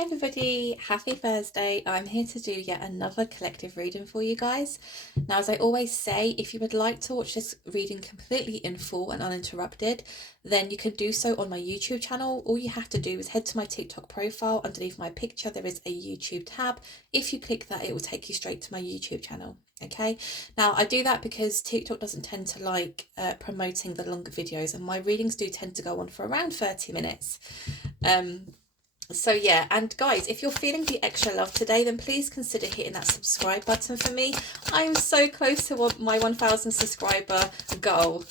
Hi everybody, happy Thursday. I'm here to do yet another collective reading for you guys. Now, as I always say, if you would like to watch this reading completely in full and uninterrupted, then you can do so on my YouTube channel. All you have to do is head to my TikTok profile. Underneath my picture there is a YouTube tab. If you click that, it will take you straight to my YouTube channel. Okay, now I do that because TikTok doesn't tend to like promoting the longer videos, and my readings do tend to go on for around 30 minutes. So yeah, and guys, if you're feeling the extra love today, then please consider hitting that subscribe button for me. I'm so close to my 1,000 subscriber goal.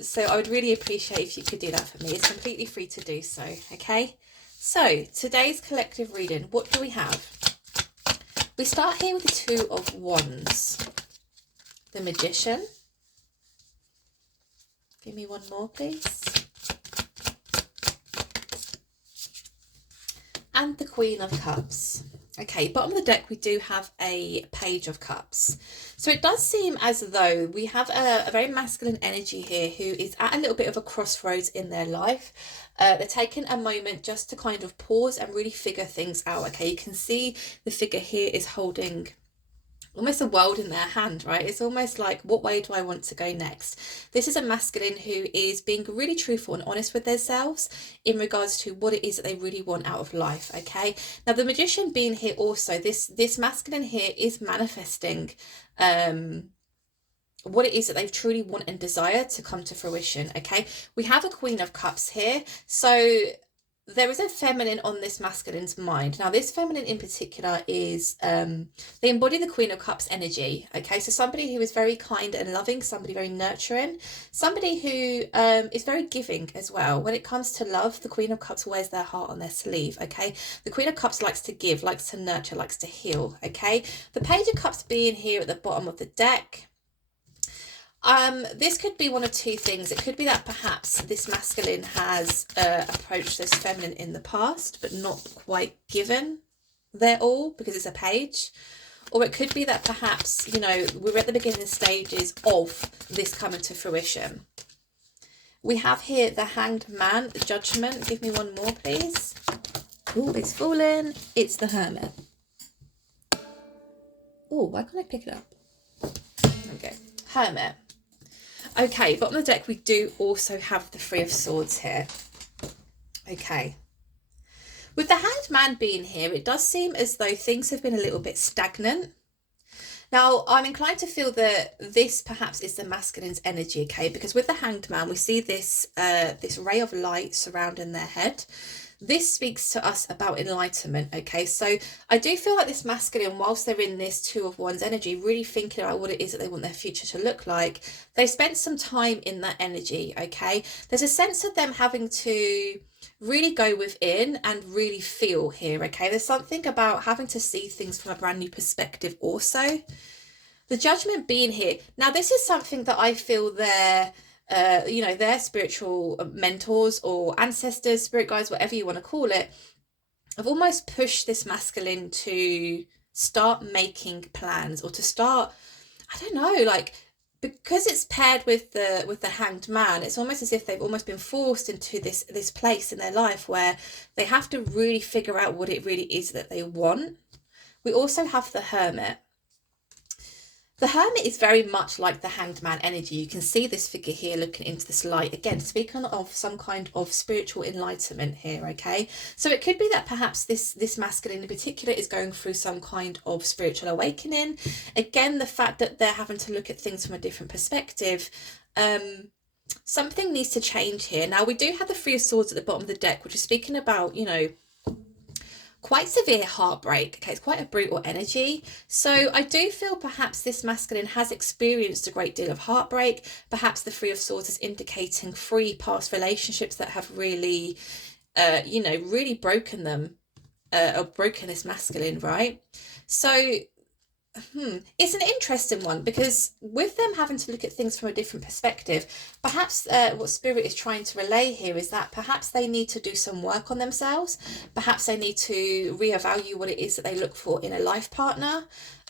So I would really appreciate if you could do that for me. It's completely free to do so, okay? So today's collective reading, what do we have? We start here with the Two of Wands, the Magician. Give me one more, please. And the Queen of Cups. Okay, bottom of the deck, we do have a Page of Cups. So it does seem as though we have a very masculine energy here who is at a little bit of a crossroads in their life. They're taking a moment just to kind of pause and really figure things out. Okay, you can see the figure here is holding almost a world in their hand, right? It's almost like, what way do I want to go next? This is a masculine who is being really truthful and honest with themselves in regards to what it is that they really want out of life, okay? Now, the Magician being here also, this masculine here is manifesting what it is that they truly want and desire to come to fruition, okay? We have a Queen of Cups here, so there is a feminine on this masculine's mind. Now, this feminine in particular is, they embody the Queen of Cups energy, okay? So somebody who is very kind and loving, somebody very nurturing, somebody who is very giving as well. When it comes to love, the Queen of Cups wears their heart on their sleeve, okay? The Queen of Cups likes to give, likes to nurture, likes to heal, okay? The Page of Cups being here at the bottom of the deck, this could be one of two things. It could be that perhaps this masculine has approached this feminine in the past, but not quite given their all because it's a page. Or it could be that perhaps, you know, we're at the beginning stages of this coming to fruition. We have here the Hanged Man, the Judgment. Give me one more, please. Oh, it's fallen. It's the Hermit. Oh, why can't I pick it up? Okay, Hermit. Okay, bottom of the deck, we do also have the Three of Swords here. Okay. With the Hanged Man being here, it does seem as though things have been a little bit stagnant. Now, I'm inclined to feel that this perhaps is the masculine's energy, okay? Because with the Hanged Man, we see this, this ray of light surrounding their head. This speaks to us about enlightenment, okay? So I do feel like this masculine, whilst they're in this Two of Wands energy, really thinking about what it is that they want their future to look like, they spent some time in that energy, okay? There's a sense of them having to really go within and really feel here, okay? There's something about having to see things from a brand new perspective also. The Judgment being here. Now, this is something that I feel you know, their spiritual mentors or ancestors, spirit guides, whatever you want to call it, have almost pushed this masculine to start making plans or to start, I don't know, like, because it's paired with the Hanged Man, it's almost as if they've almost been forced into this place in their life where they have to really figure out what it really is that they want. We also have the Hermit. The Hermit is very much like the Hanged Man energy. You can see this figure here looking into this light. Again, speaking of some kind of spiritual enlightenment here, okay? So it could be that perhaps this masculine in particular is going through some kind of spiritual awakening. Again, the fact that they're having to look at things from a different perspective, something needs to change here. Now, we do have the Three of Swords at the bottom of the deck, which is speaking about, you know, quite severe heartbreak. Okay, it's quite a brutal energy. So I do feel perhaps this masculine has experienced a great deal of heartbreak. Perhaps the Three of Swords is indicating 3 past relationships that have really, you know, really broken them, or broken this masculine, right? So it's an interesting one because with them having to look at things from a different perspective, perhaps what Spirit is trying to relay here is that perhaps they need to do some work on themselves. Perhaps they need to reevaluate what it is that they look for in a life partner.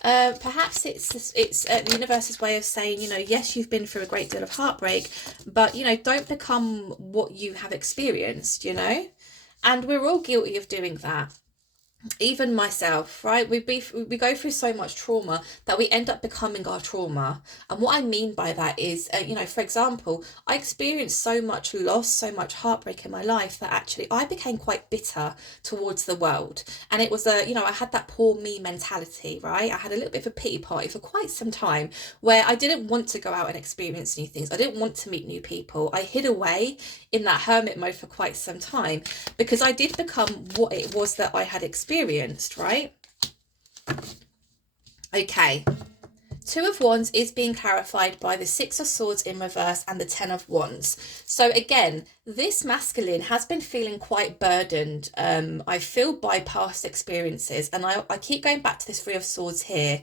Perhaps it's the universe's way of saying, you know, yes, you've been through a great deal of heartbreak, but, you know, don't become what you have experienced, you know? And we're all guilty of doing that. even myself, right? We go through so much trauma that we end up becoming our trauma. And what I mean by that is, for example, I experienced so much loss, so much heartbreak in my life that actually I became quite bitter towards the world. And it was I had that poor me mentality, right? I had a little bit of a pity party for quite some time where I didn't want to go out and experience new things. I didn't want to meet new people. I hid away in that hermit mode for quite some time because I did become what it was that I had experienced, right? Okay. Two of Wands is being clarified by the Six of Swords in reverse and the Ten of Wands. So again, this masculine has been feeling quite burdened, I feel, by past experiences. And I keep going back to this Three of Swords here.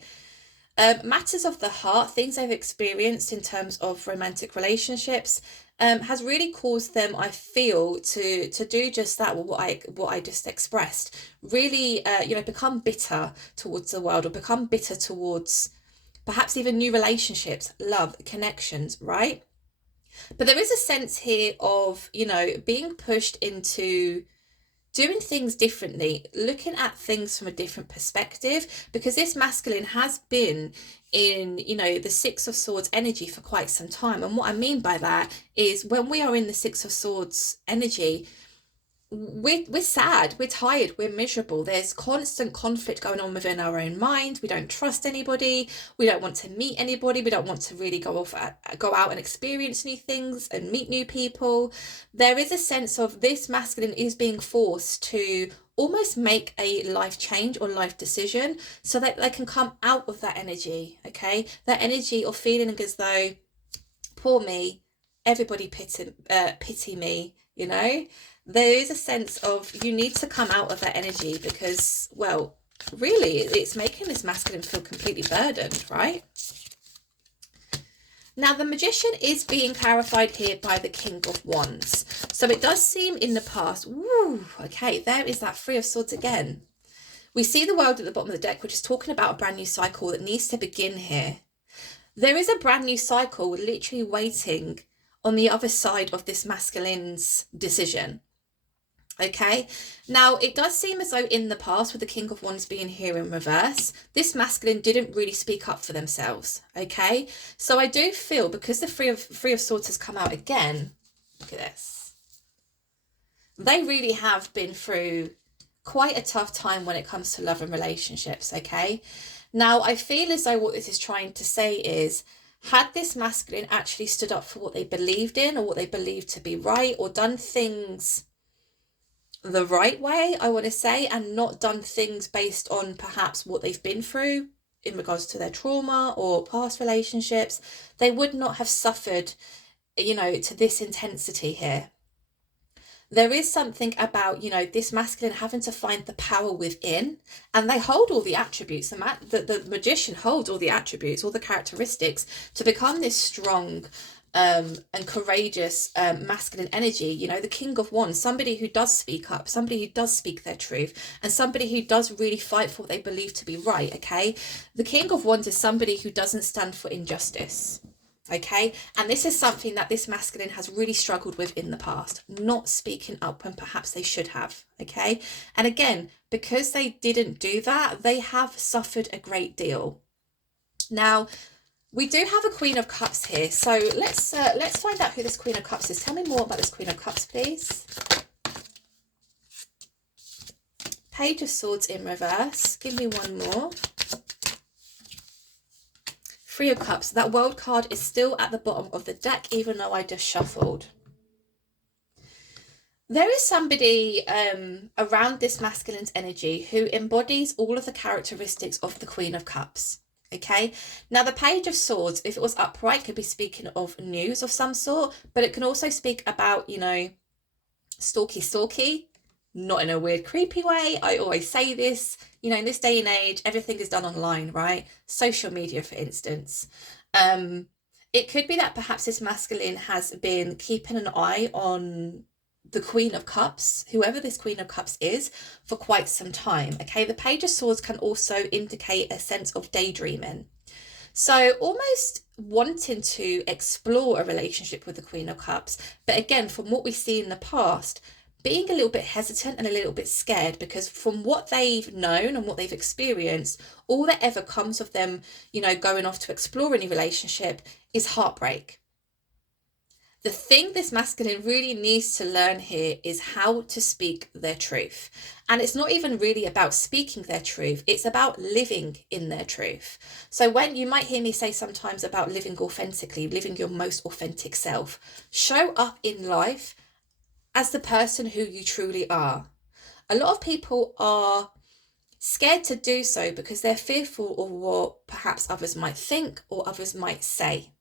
Matters of the heart, things they've experienced in terms of romantic relationships, has really caused them, I feel, to do just that. What I just expressed, really, become bitter towards the world, or become bitter towards perhaps even new relationships, love, connections, right? But there is a sense here of, being pushed into doing things differently, looking at things from a different perspective, because this masculine has been in, the Six of Swords energy for quite some time. And what I mean by that is when we are in the Six of Swords energy, we're sad, we're tired, we're miserable. There's constant conflict going on within our own mind. We don't trust anybody, we don't want to meet anybody, we don't want to really go out and experience new things and meet new people. There is a sense of this masculine is being forced to almost make a life change or life decision so that they can come out of that energy. Okay, that energy of feeling as though, poor me, everybody pity me, there is a sense of you need to come out of that energy because, well, really, it's making this masculine feel completely burdened, right? Now, the Magician is being clarified here by the King of Wands. So it does seem in the past, okay, there is that Three of Swords again. We see the World at the bottom of the deck, which is talking about a brand new cycle that needs to begin here. There is a brand new cycle literally waiting on the other side of this masculine's decision. Okay, now it does seem as though in the past, with the King of Wands being here in reverse, this masculine didn't really speak up for themselves. Okay, so I do feel, because the Three of Swords has come out again, look at this, they really have been through quite a tough time when it comes to love and relationships. Okay, now I feel as though what this is trying to say is, had this masculine actually stood up for what they believed in or what they believed to be right, or done things the right way, I want to say, and not done things based on perhaps what they've been through in regards to their trauma or past relationships, they would not have suffered, to this intensity here. There is something about, this masculine having to find the power within, and they hold all the attributes. The Magician holds all the attributes, all the characteristics to become this strong, and courageous masculine energy. The King of Wands, somebody who does speak up, somebody who does speak their truth, and somebody who does really fight for what they believe to be right. Okay, the King of Wands is somebody who doesn't stand for injustice. Okay, and this is something that this masculine has really struggled with in the past, not speaking up when perhaps they should have. Okay, and again, because they didn't do that, they have suffered a great deal. Now, we do have a Queen of Cups here, so let's find out who this Queen of Cups is. Tell me more about this Queen of Cups, please. Page of Swords in reverse. Give me one more. Three of Cups. That World card is still at the bottom of the deck, even though I just shuffled. There is somebody around this masculine's energy who embodies all of the characteristics of the Queen of Cups. Okay, now the Page of Swords, if it was upright, could be speaking of news of some sort, but it can also speak about, stalky, not in a weird, creepy way. I always say this, in this day and age, everything is done online, right? Social media, for instance. It could be that perhaps this masculine has been keeping an eye on the Queen of Cups, whoever this Queen of Cups is, for quite some time. Okay, the Page of Swords can also indicate a sense of daydreaming. So almost wanting to explore a relationship with the Queen of Cups. But again, from what we see in the past, being a little bit hesitant and a little bit scared, because from what they've known and what they've experienced, all that ever comes of them, going off to explore any relationship is heartbreak. The thing this masculine really needs to learn here is how to speak their truth. And it's not even really about speaking their truth, it's about living in their truth. So when you might hear me say sometimes about living authentically, living your most authentic self, show up in life as the person who you truly are. A lot of people are scared to do so because they're fearful of what perhaps others might think or others might say.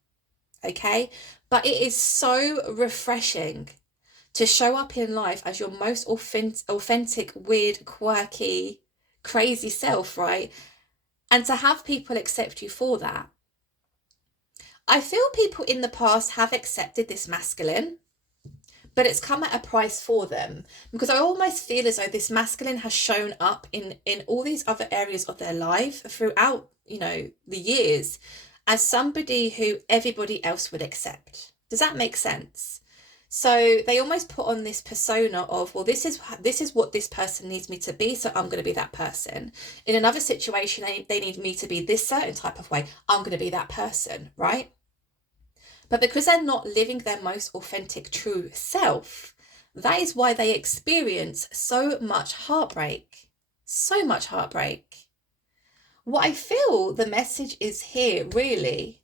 Okay, but it is so refreshing to show up in life as your most authentic, weird, quirky, crazy self, right? And to have people accept you for that. I feel people in the past have accepted this masculine, but it's come at a price for them, because I almost feel as though this masculine has shown up in all these other areas of their life throughout, the years, as somebody who everybody else would accept. Does that make sense? So they almost put on this persona of, well, this is what this person needs me to be, so I'm going to be that person. In another situation, they need me to be this certain type of way, I'm going to be that person, right? But because they're not living their most authentic, true self, that is why they experience so much heartbreak. So much heartbreak. What I feel the message is here, really,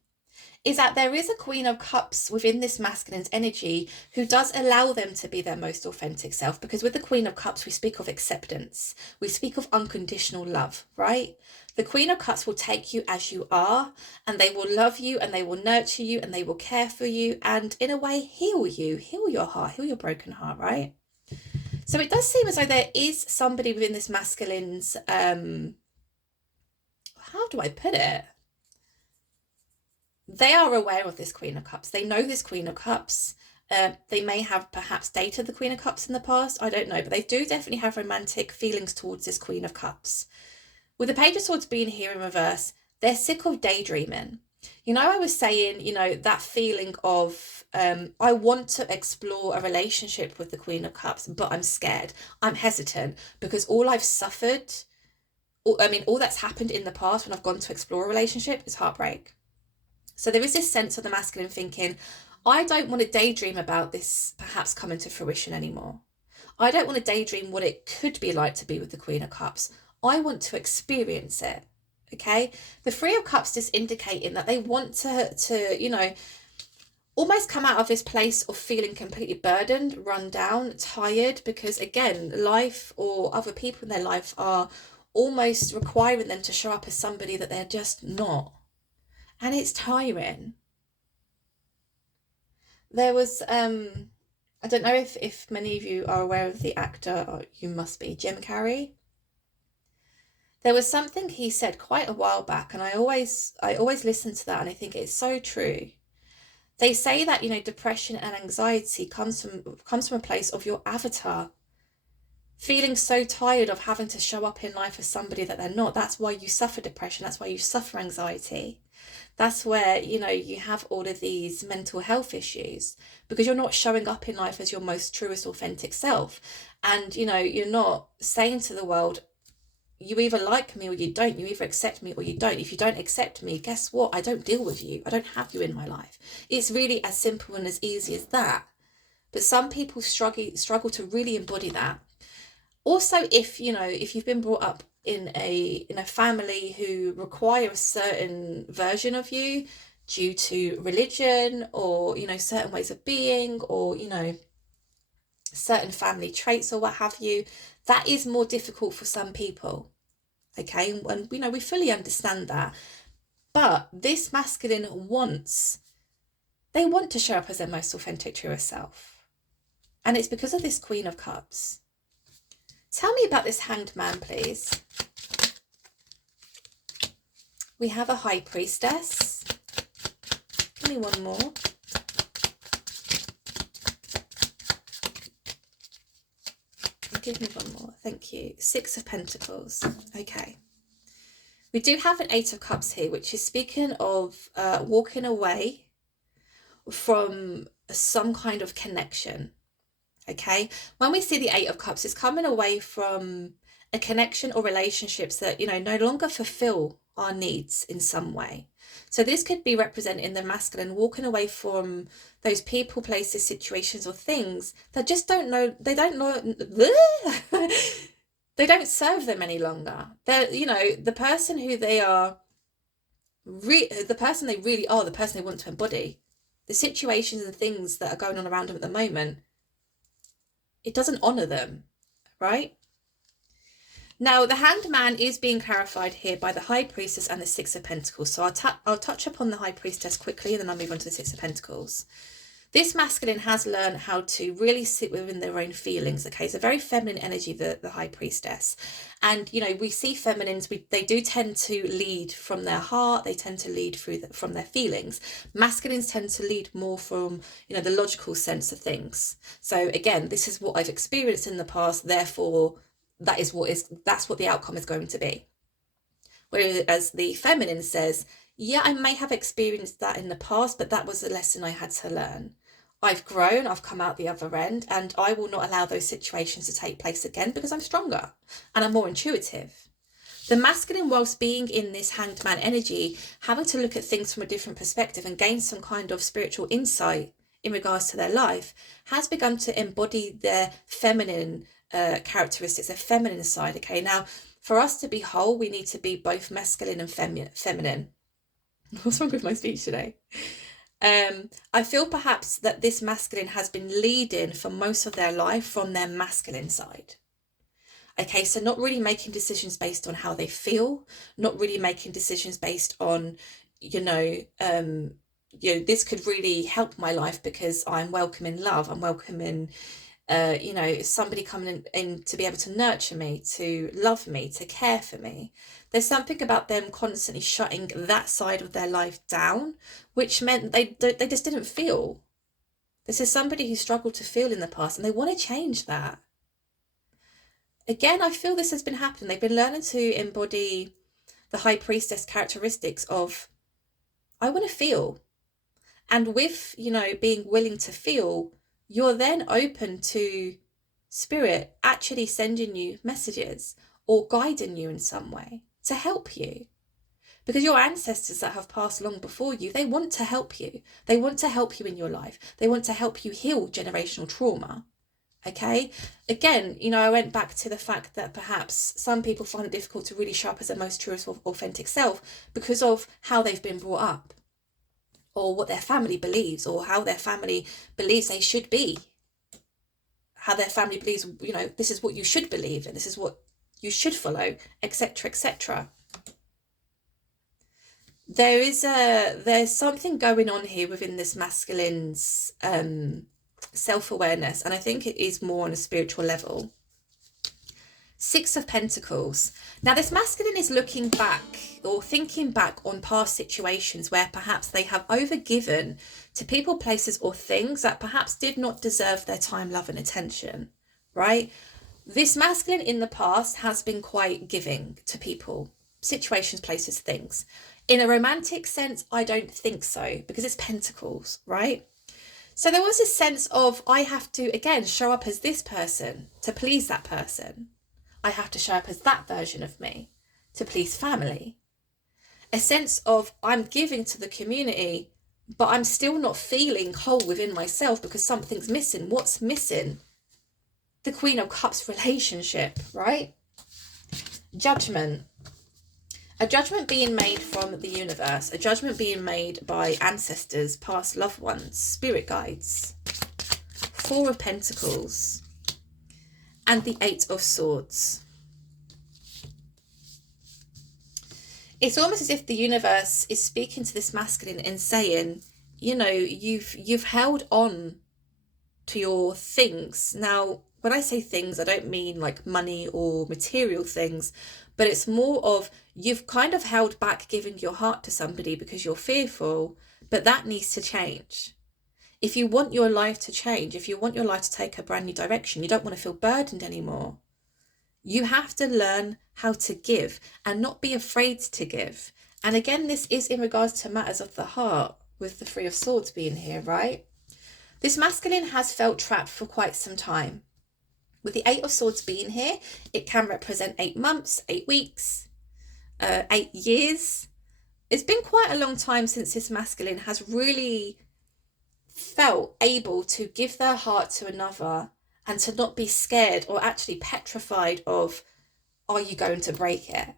is that there is a Queen of Cups within this masculine's energy who does allow them to be their most authentic self, because with the Queen of Cups, we speak of acceptance. We speak of unconditional love, right? The Queen of Cups will take you as you are, and they will love you, and they will nurture you, and they will care for you, and in a way heal you, heal your heart, heal your broken heart, right? So it does seem as though there is somebody within this masculine's, how do I put it? They are aware of this Queen of Cups. They know this Queen of Cups. They may have perhaps dated the Queen of Cups in the past. I don't know. But they do definitely have romantic feelings towards this Queen of Cups. With the Page of Swords being here in reverse, they're sick of daydreaming. I was saying, that feeling of, I want to explore a relationship with the Queen of Cups, but I'm scared. I'm hesitant because all I've suffered, all that's happened in the past when I've gone to explore a relationship is heartbreak. So there is this sense of the masculine thinking, I don't want to daydream about this perhaps coming to fruition anymore. I don't want to daydream what it could be like to be with the Queen of Cups. I want to experience it. Okay? The Three of Cups is indicating that they want to almost come out of this place of feeling completely burdened, run down, tired, because again, life or other people in their life are almost requiring them to show up as somebody that they're just not. And it's tiring. There was, I don't know if many of you are aware of the actor, or you must be, Jim Carrey. There was something he said quite a while back, and I always listen to that, and I think it's so true. They say that, depression and anxiety comes from a place of your avatar feeling so tired of having to show up in life as somebody that they're not. That's why you suffer depression. That's why you suffer anxiety. That's where, you have all of these mental health issues, because you're not showing up in life as your most truest, authentic self. And, you're not saying to the world, you either like me or you don't. You either accept me or you don't. If you don't accept me, guess what? I don't deal with you. I don't have you in my life. It's really as simple and as easy as that. But some people struggle to really embody that. Also, if you've been brought up in a family who require a certain version of you due to religion or, certain ways of being or, certain family traits or what have you, that is more difficult for some people. Okay, and we fully understand that. But this masculine they want to show up as their most authentic, truest self. And it's because of this Queen of Cups. Tell me about this Hanged Man, please. We have a High Priestess. Give me one more. Give me one more. Thank you. Six of Pentacles. Okay. We do have an Eight of Cups here, which is speaking of walking away from some kind of connection. Okay, when we see the Eight of Cups, it's coming away from a connection or relationships that, you know, no longer fulfill our needs in some way. So this could be representing the masculine walking away from those people, places, situations, or things that just don't know, they don't know, they don't serve them any longer. They're, you know, the person who they are, the person they really are, the person they want to embody, the situations and things that are going on around them at the moment, it doesn't honor them, right? Now, the Hanged Man is being clarified here by the High Priestess and the Six of Pentacles. So I'll touch upon the High Priestess quickly, and then I'll move on to the Six of Pentacles. This masculine has learned how to really sit within their own feelings. Okay, it's a very feminine energy, the High Priestess. And, you know, we see feminines, they do tend to lead from their heart. They tend to lead from their feelings. Masculines tend to lead more from, you know, the logical sense of things. So again, this is what I've experienced in the past. Therefore, that's what the outcome is going to be. Whereas the feminine says, yeah, I may have experienced that in the past, but that was a lesson I had to learn. I've grown, I've come out the other end, and I will not allow those situations to take place again because I'm stronger and I'm more intuitive. The masculine, whilst being in this Hanged Man energy, having to look at things from a different perspective and gain some kind of spiritual insight in regards to their life, has begun to embody their feminine characteristics, their feminine side. Okay, now for us to be whole, we need to be both masculine and feminine. What's wrong with my speech today? I feel perhaps that this masculine has been leading for most of their life from their masculine side. Okay, so not really making decisions based on how they feel, not really making decisions based on, this could really help my life because I'm welcoming love, I'm welcoming somebody coming in to be able to nurture me, to love me, to care for me. There's something about them constantly shutting that side of their life down, which meant they just didn't feel. This is somebody who struggled to feel in the past, and they want to change that. Again, I feel this has been happening. They've been learning to embody the High Priestess characteristics of, I want to feel. And with, being willing to feel, you're then open to spirit actually sending you messages or guiding you in some way to help you. Because your ancestors that have passed long before you, they want to help you. They want to help you in your life. They want to help you heal generational trauma. Okay? Again, I went back to the fact that perhaps some people find it difficult to really show up as their most truest, authentic self because of how they've been brought up, or what their family believes, or how their family believes they should be. How their family believes, this is what you should believe and this is what you should follow, etc., etc. There's something going on here within this masculine's self-awareness, and I think it is more on a spiritual level. Six of Pentacles. Now this masculine is looking back or thinking back on past situations where perhaps they have overgiven to people, places, or things that perhaps did not deserve their time, love, and attention, right? This masculine in the past has been quite giving to people, situations, places, things. In a romantic sense, I don't think so, because it's Pentacles, right? So there was a sense of, I have to, again, show up as this person to please that person. I have to show up as that version of me to please family. A sense of, I'm giving to the community, but I'm still not feeling whole within myself because something's missing. What's missing? The Queen of Cups relationship, right? Judgment. A judgment being made from the universe. A judgment being made by ancestors, past loved ones, spirit guides. Four of Pentacles. And the Eight of Swords. It's almost as if the universe is speaking to this masculine and saying, you've held on to your things. Now, when I say things, I don't mean like money or material things, but it's more of you've kind of held back giving your heart to somebody because you're fearful, but that needs to change. If you want your life to change, if you want your life to take a brand new direction, you don't want to feel burdened anymore. You have to learn how to give and not be afraid to give. And again, this is in regards to matters of the heart with the Three of Swords being here, right? This masculine has felt trapped for quite some time. With the Eight of Swords being here, it can represent 8 months, 8 weeks, 8 years. It's been quite a long time since this masculine has really felt able to give their heart to another and to not be scared or actually petrified of, are you going to break it?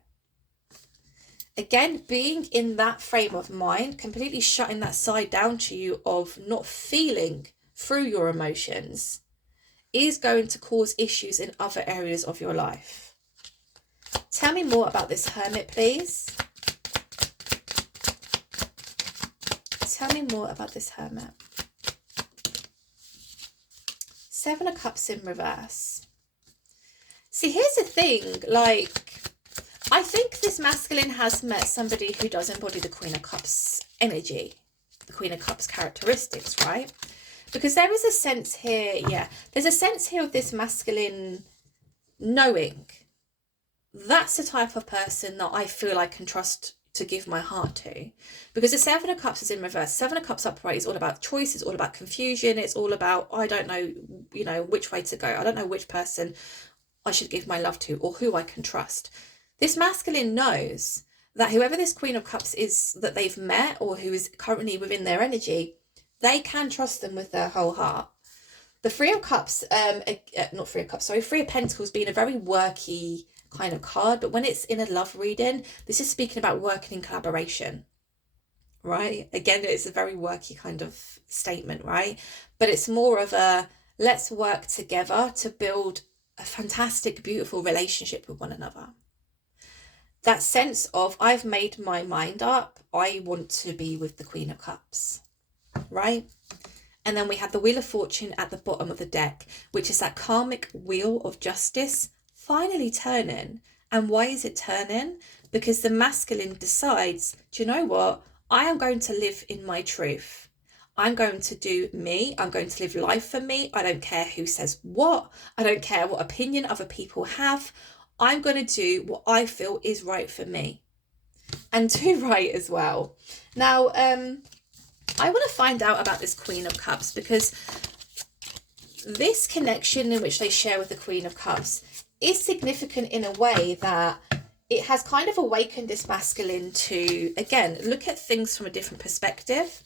Again, being in that frame of mind, completely shutting that side down to you of not feeling through your emotions, is going to cause issues in other areas of your life. Tell me more about this Hermit, please. Tell me more about this Hermit. Seven of Cups in reverse. See, here's the thing, like, I think this masculine has met somebody who does embody the Queen of Cups energy, the Queen of Cups characteristics, right? Because there is a sense here, there's a sense here of this masculine knowing that's the type of person that I feel I can trust to give my heart to. Because the Seven of Cups is in reverse. Seven of Cups upright is all about choice, it's all about confusion, it's all about, I don't know, which way to go. I don't know which person I should give my love to or who I can trust. This masculine knows that whoever this Queen of Cups is that they've met or who is currently within their energy, they can trust them with their whole heart. The Three of Cups, Three of Pentacles being a very worky kind of card, but when it's in a love reading, this is speaking about working in collaboration, right? Again, it's a very worky kind of statement, right? But it's more of a, let's work together to build a fantastic, beautiful relationship with one another. That sense of, I've made my mind up, I want to be with the Queen of Cups, right? And then we have the Wheel of Fortune at the bottom of the deck, which is that karmic wheel of justice finally turning. And why is it turning? Because the masculine decides, do you know what? I am going to live in my truth. I'm going to do me. I'm going to live life for me. I don't care who says what. I don't care what opinion other people have. I'm going to do what I feel is right for me. And do right as well. Now, I want to find out about this Queen of Cups, because this connection in which they share with the Queen of Cups is significant in a way that it has kind of awakened this masculine to, again, look at things from a different perspective,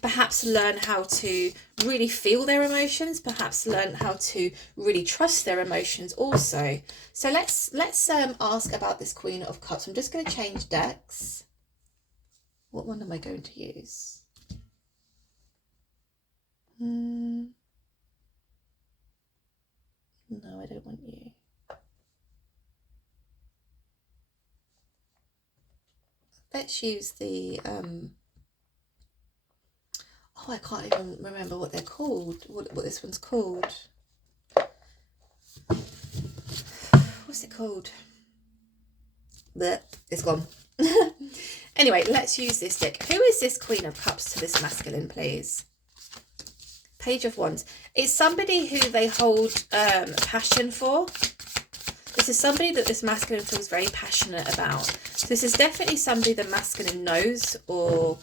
perhaps learn how to really feel their emotions, perhaps learn how to really trust their emotions also. So let's ask about this Queen of Cups. I'm just going to change decks. What one am I going to use? No, I don't want you. Let's use the I can't even remember what they're called, what this one's called. What's it called? Blech, it's gone. Anyway, let's use this deck. Who is this Queen of Cups to this masculine, please? Page of Wands. It's somebody who they hold passion for. This is somebody that this masculine feels very passionate about. So this is definitely somebody the masculine knows or,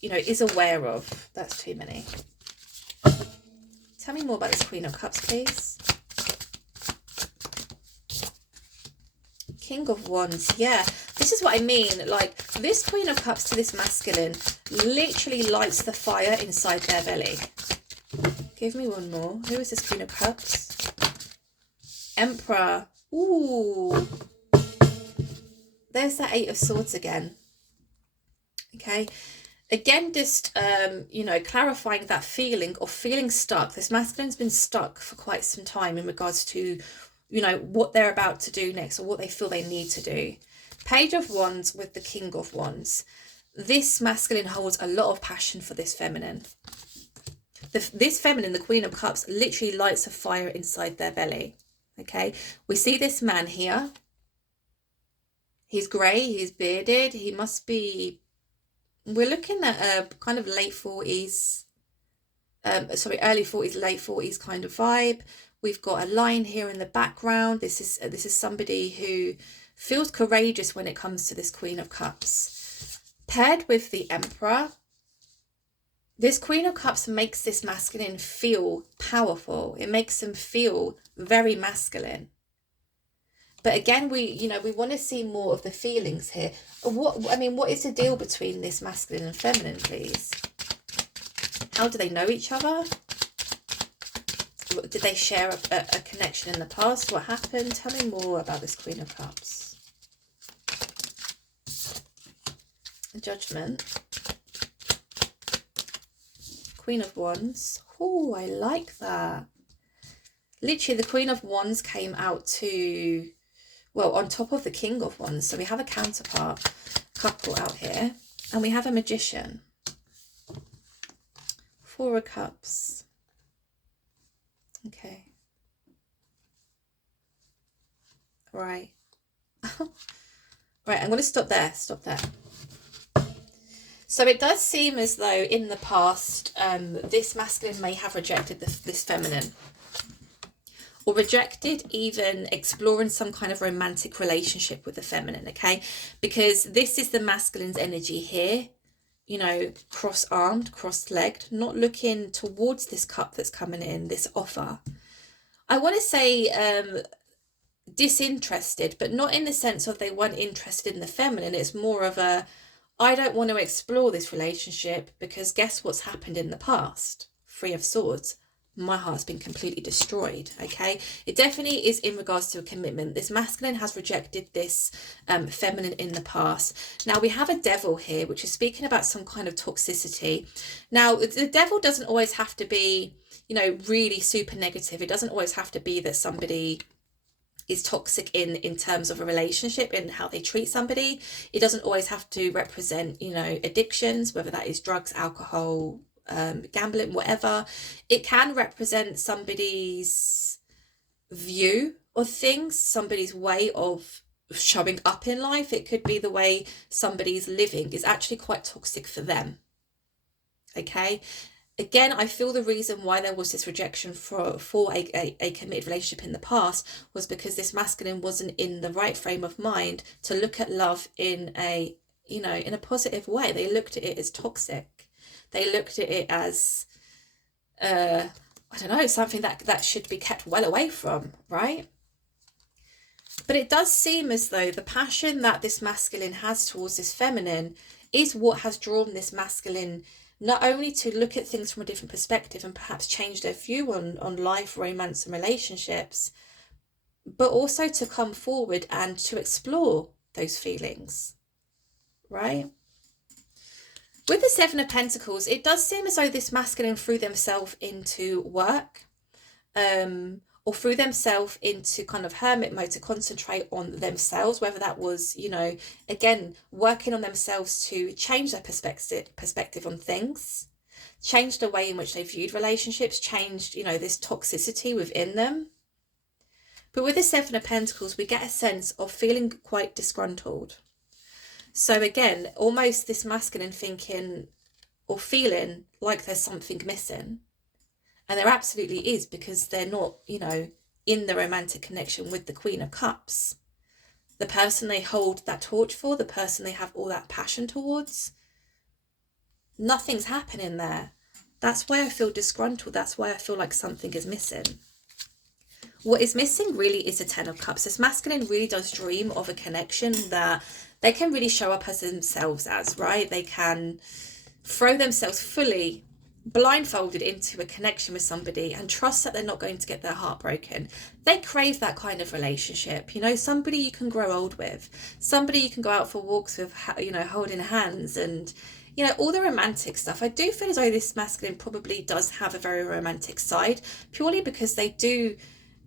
you know, is aware of. That's too many. Tell me more about this Queen of Cups, please. King of Wands. Yeah, this is what I mean. Like, this Queen of Cups to this masculine literally lights the fire inside their belly. Give me one more. Who is this Queen of Cups? Emperor. Ooh. There's that Eight of Swords again. Okay. Again, just, you know, clarifying that feeling of feeling stuck. This masculine's been stuck for quite some time in regards to, you know, what they're about to do next or what they feel they need to do. Page of Wands with the King of Wands. This masculine holds a lot of passion for this feminine. This feminine, the Queen of Cups, literally lights a fire inside their belly. Okay, we see this man here. He's grey, he's bearded. He must be, we're looking at a kind of late 40s, early 40s, late 40s kind of vibe. We've got a line here in the background. This is somebody who feels courageous when it comes to this Queen of Cups. Paired with the Emperor, This Queen of Cups makes this masculine feel powerful. It makes them feel very masculine. But again, we want to see more of the feelings here. What is the deal between this masculine and feminine, please? How do they know each other? Did they share a connection in the past? What happened? Tell me more about this Queen of Cups. Judgment. Queen of Wands. Oh, I like that. Literally, the Queen of Wands came out to, well, on top of the King of Wands. So we have a counterpart couple out here. And we have a Magician. Four of Cups. Okay. Right. Right, I'm going to stop there. Stop there. So it does seem as though in the past, this masculine may have rejected this feminine. Or rejected even exploring some kind of romantic relationship with the feminine, okay? Because this is the masculine's energy here, you know, cross-armed, cross-legged, not looking towards this cup that's coming in, this offer. I want to say disinterested, but not in the sense of they weren't interested in the feminine. It's more of a, I don't want to explore this relationship because guess what's happened in the past? Three of Swords. My heart's been completely destroyed, okay? It definitely is in regards to a commitment. This masculine has rejected this feminine in the past. Now, we have a Devil here, which is speaking about some kind of toxicity. Now, the Devil doesn't always have to be, you know, really super negative. It doesn't always have to be that somebody is toxic in terms of a relationship and how they treat somebody. It doesn't always have to represent, you know, addictions, whether that is drugs, alcohol, gambling, whatever. It can represent somebody's view of things, somebody's way of showing up in life. It could be the way somebody's living is actually quite toxic for them, okay? Again, I feel the reason why there was this rejection for a committed relationship in the past was because this masculine wasn't in the right frame of mind to look at love in a, you know, in a positive way. They looked at it as toxic. They looked at it as, I don't know, something that should be kept well away from, right? But it does seem as though the passion that this masculine has towards this feminine is what has drawn this masculine not only to look at things from a different perspective and perhaps change their view on life, romance and relationships, but also to come forward and to explore those feelings, right? With the Seven of Pentacles, it does seem as though this masculine threw themselves into work, or threw themselves into kind of hermit mode to concentrate on themselves, whether that was, you know, again, working on themselves to change their perspective on things, change the way in which they viewed relationships, changed, you know, this toxicity within them. But with the Seven of Pentacles, we get a sense of feeling quite disgruntled. So again, almost this masculine thinking or feeling like there's something missing. And there absolutely is, because they're not, you know, in the romantic connection with the Queen of Cups. The person they hold that torch for, the person they have all that passion towards, nothing's happening there. That's why I feel disgruntled. That's why I feel like something is missing. What is missing really is the Ten of Cups. This masculine really does dream of a connection that they can really show up as themselves as, right? They can throw themselves fully blindfolded into a connection with somebody and trust that they're not going to get their heart broken. They crave that kind of relationship, you know, somebody you can grow old with, somebody you can go out for walks with, you know, holding hands and, you know, all the romantic stuff. I do feel as though this masculine probably does have a very romantic side, purely because they do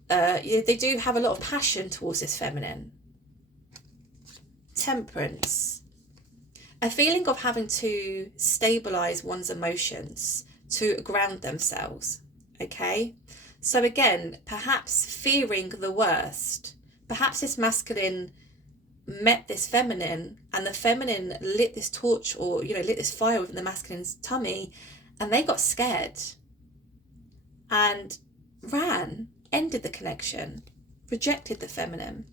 have a lot of passion towards this feminine. Temperance. A feeling of having to stabilize one's emotions to ground themselves, okay? So again, perhaps fearing the worst. Perhaps this masculine met this feminine and the feminine lit this torch, or, you know, lit this fire within the masculine's tummy, and they got scared and ran, ended the connection, rejected the feminine.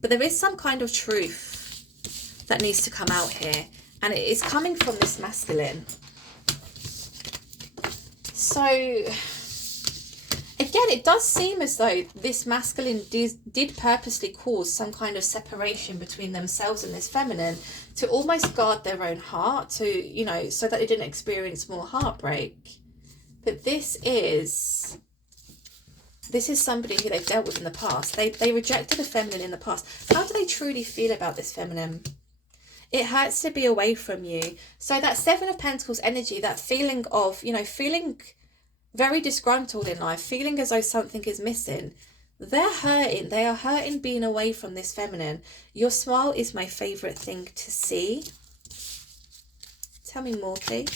But there is some kind of truth that needs to come out here, and it is coming from this masculine. So again, it does seem as though this masculine did purposely cause some kind of separation between themselves and this feminine to almost guard their own heart, to, you know, so that they didn't experience more heartbreak. But this is somebody who they've dealt with in the past. They rejected the feminine in the past. How do they truly feel about this feminine? It hurts to be away from you. So that Seven of Pentacles energy, that feeling of, you know, feeling very disgruntled in life, feeling as though something is missing. They're hurting. They are hurting being away from this feminine. Your smile is my favourite thing to see. Tell me more, please.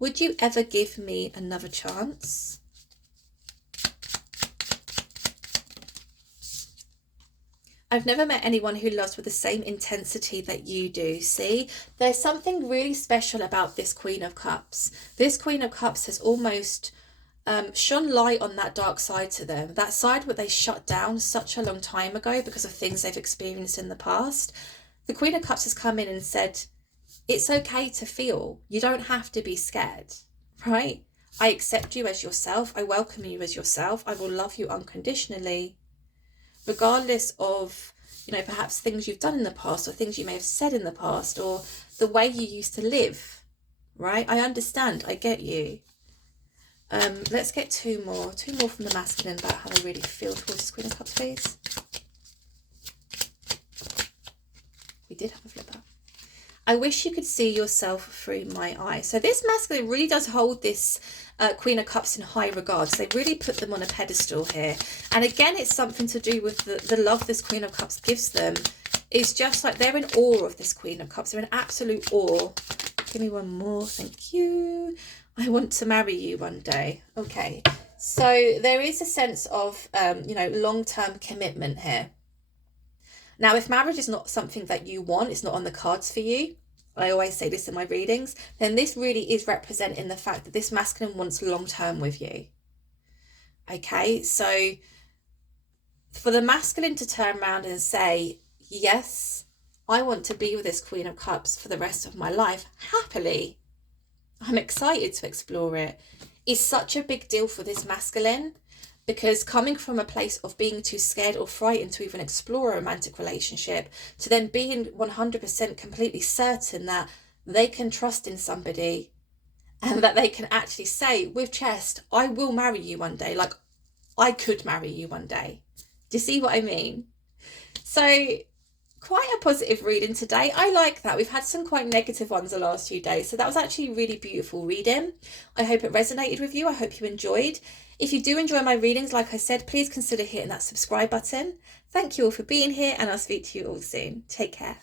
Would you ever give me another chance? I've never met anyone who loves with the same intensity that you do. See, there's something really special about this Queen of Cups. This Queen of Cups has almost shone light on that dark side to them. That side where they shut down such a long time ago because of things they've experienced in the past. The Queen of Cups has come in and said, it's okay to feel. You don't have to be scared, right? I accept you as yourself. I welcome you as yourself. I will love you unconditionally. Regardless of, you know, perhaps things you've done in the past or things you may have said in the past or the way you used to live, right? I understand. I get you. Let's get two more from the masculine about how they really feel towards this Queen of Cups, please. We did have a flipper. I wish you could see yourself through my eyes. So this masculine really does hold this Queen of Cups in high regards. They really put them on a pedestal here. And again, it's something to do with the love this Queen of Cups gives them. It's just like they're in awe of this Queen of Cups. They're in absolute awe. Give me one more. Thank you. I want to marry you one day. Okay. So there is a sense of, you know, long-term commitment here. Now, if marriage is not something that you want, it's not on the cards for you, I always say this in my readings, then this really is representing the fact that this masculine wants long-term with you. Okay, so for the masculine to turn around and say, yes, I want to be with this Queen of Cups for the rest of my life, happily, I'm excited to explore it, is such a big deal for this masculine. Because coming from a place of being too scared or frightened to even explore a romantic relationship, to then being 100% completely certain that they can trust in somebody and that they can actually say with chest, I will marry you one day. Like, I could marry you one day. Do you see what I mean? So quite a positive reading today. I like that. We've had some quite negative ones the last few days. So that was actually a really beautiful reading. I hope it resonated with you. I hope you enjoyed. If you do enjoy my readings, like I said, please consider hitting that subscribe button. Thank you all for being here, and I'll speak to you all soon. Take care.